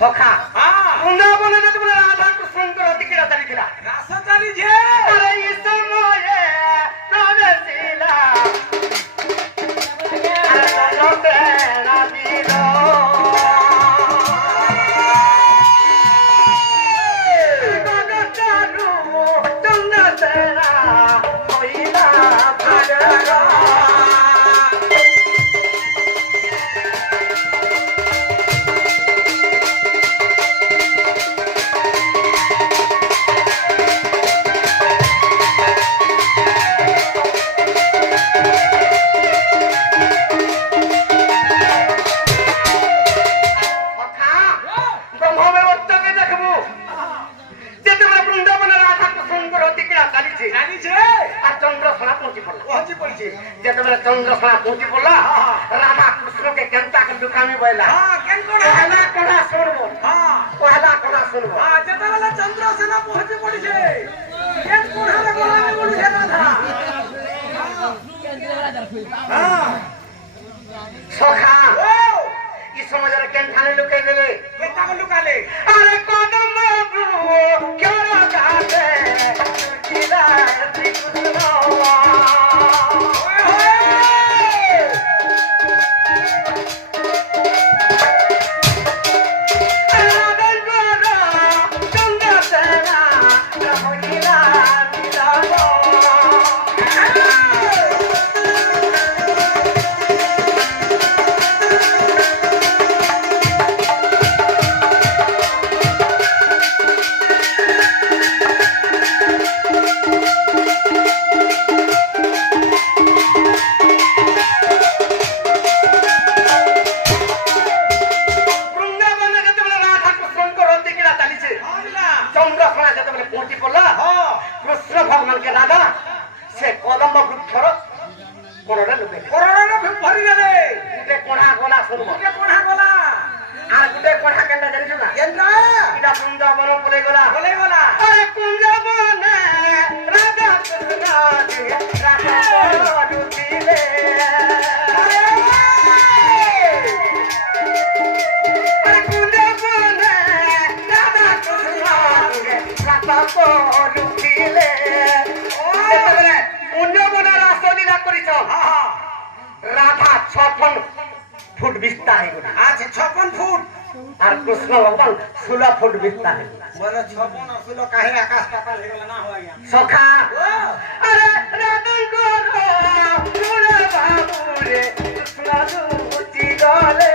সখা বৃন্দাবনে যে তোমরা রাধা কৃষ্ণଙ୍କର দিকে চালিଥିଲା রাস চালিছে আরে এই সময়ে প্রবেশিলা আরে চন্দ্রতে রাধিল চন্দ্রতে হইলা ভাগর चंद्रशला पहुंची बोला राधा कृष्ण के केंता के दुकान में बैला केन पहला कोना सुनबो पहला कोना सुनबो जेता वाला चंद्रशला पहुंची पड़ी छे केन कोना रे बोला में बोली छे राधा सखा ई समझ रे केन थाने लुके देले केता को लुकाले अरे कदम बाबू क्यों लगाते किला श्री कृष्ण राधा 56 फुट विस्तार है अच्छा 56 फुट और कृष्ण भगवान 16 फुट विस्तार है बोले 56 और 16 काहे आकाश पाताल हे गला ना हो गया सखा अरे राधन को रे बाबू रे कृष्ण दूती गले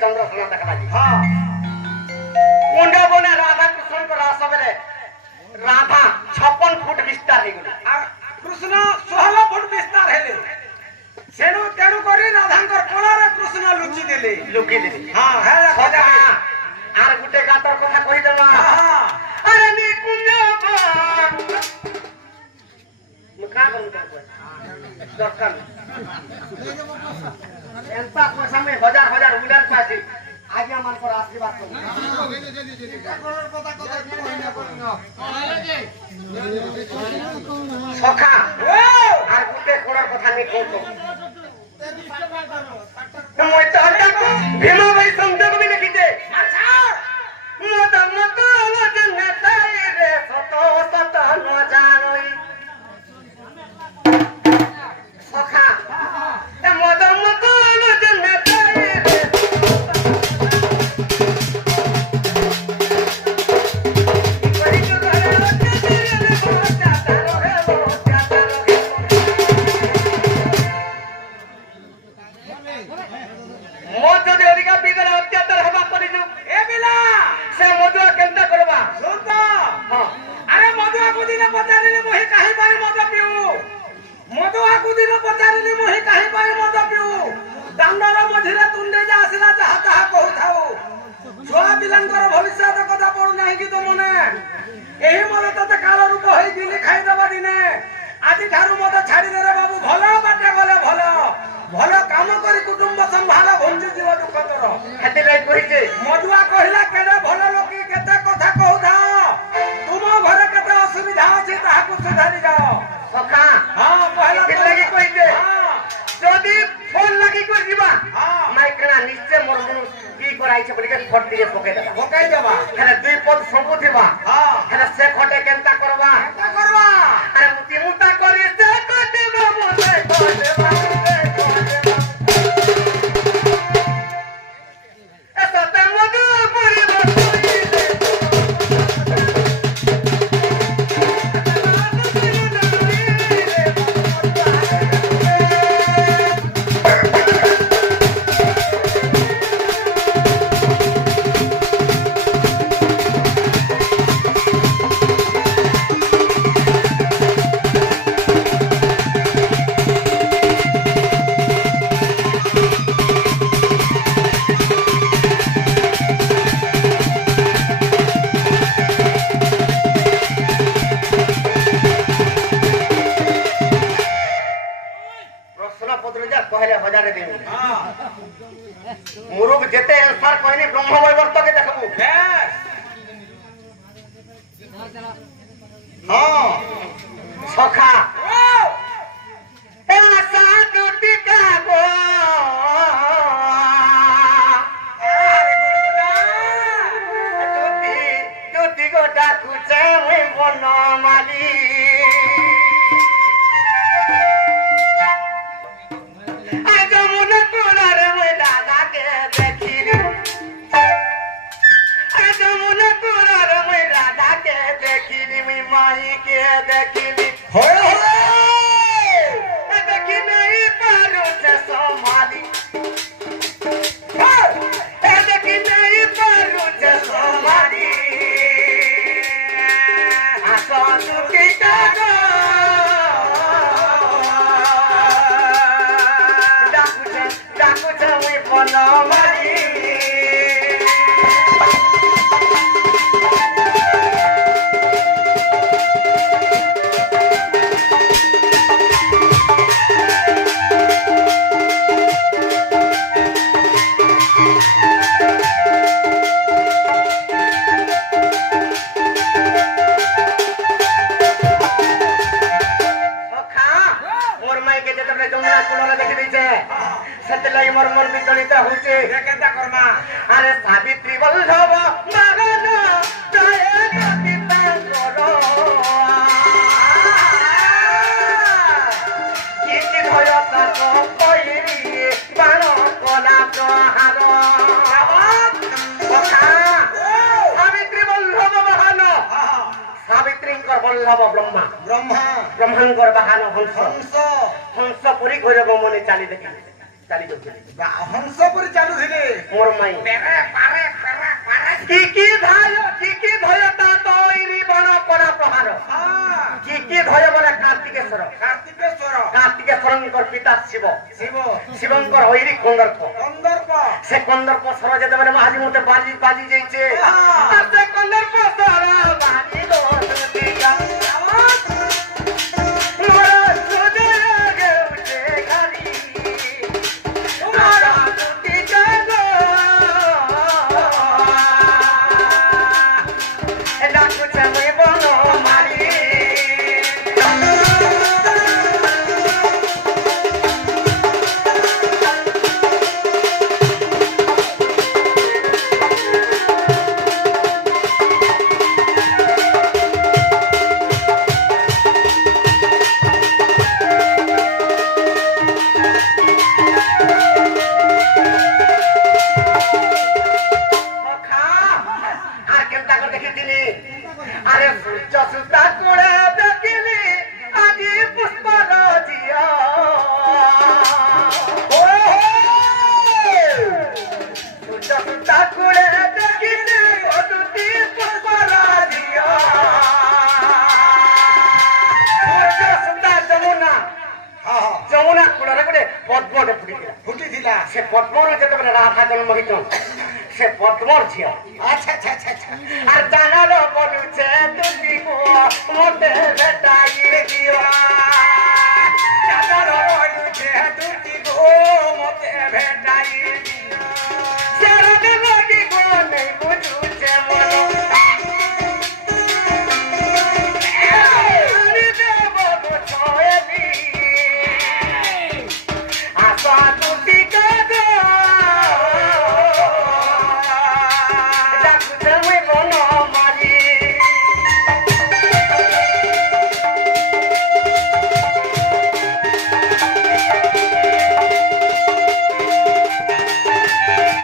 चंद्रशला देखा लगी कुंड बने राधा कृष्ण को रास बेले राधा 56 फुट विस्तार हे गले कृष्ण 16 फुट विस्तार हेले सेनु तेनु करी राधांकर कोलारे कृष्ण लुचि देले हां हे राजा आर गुटे गातर कथा कहि देला अरे नी कुंड मुका बंद कर दर्शन एंता पैसा में हजार उड़न पासी आगे मन पर आशीर्वाद करो सखा আর গুটে কোড়ার কথা নি কইতো মই তো আটা ভীম ভাই সন্দেহ কবি লিখিতে আচ্ছা মত মত লজনে তাই রে সত সত ন জানই সখা মত মত লজনে তাই রে भविष्य कथा पड़ू ना कि तो मने एही मले तते काल रूप होई दिली खाई জায়গারে দিন হ্যাঁ মুরুখ যেতে আনসার কইনি ব্রহ্ম বৈবর্তকে দেখবো বেশ হ্যাঁ সখা ও এসা দুটি কাগো আরে গুরুদা দুটি গোটা কুচে মুই বনমালী যমুনা কুলার মুই রাধাকে দেখিলি যমুনা কুলার মুই রাধাকে দেখিলি মুই মাইকে দেখিলি হয় হয় দেখি নেই পারুছে সম্ভালি দেখি নেই পারুছে সম্ভালি আস দুটি কাগো ডাকুছে ডাকুছে মুই বনমালী মোর মাইকে যেতে যমুনা কুলরে দেখি দিছে সেতলাই মোর মন বিচলিত হইছে কেনটা করমা আরে সাবিত্রী বল্লভ বাগান জয় গীতা কর কীর্তি ভয় তাক কইরি বাণ কলা প্রহার সাবিত্রী বল্লভ বাহান সাবিত্রীঙ্কর বল্লভ ব্রহ্মা ব্রহ্মা ব্রহ্মাঙ্কর বাহান হংস হংস হংস পুরী গৈরব মনে চালি দেখি চালি দেখি হংসপুরি চালু ছিলে মোর মাই পেরে পারে পেরে পারে কি ধয় তা তৈরি বন করা প্রহার হ্যাঁ কি ধয় বলে কার্তিকেশ্বর কার্তিকেশ্বর কার্তিকেশ্বরঙ্কর পিতা শিব শিব শিবঙ্কর হৈরি কন্দর্প কন্দর্প সে কন্দর্প সর যেতে মানে মাঝি মতে বাজি বাজি যাইছে আর সে কন্দর্প সর বাজি গো দুটিকা মোর সুদে গে উঠে খালি মোরা দুটিকা গো ডাকুছে মুই বনমালী আর কেমতা করে দেখিছিলি আরে সূর্য সুতা করে দেখিলি আজি পুষ্প রাজিয়া সূর্য সুতা করে দেখিলি দুটি পুষ্প রাজিয়া সূর্য সুতা যমুনা যমুনা কুলরে গোটে পদ্মଟେ ফুটিଥିଲା ফুটিଥିଲା সে পদ্মরে যেତେବେଳେ রাধা জন্ম হইত সে পদ্মর ঝিଅ আচ্ছা আচ্ছা আচ্ছা আচ্ছা আর জানালো বলুছে তুমি মতে বেটাই দিও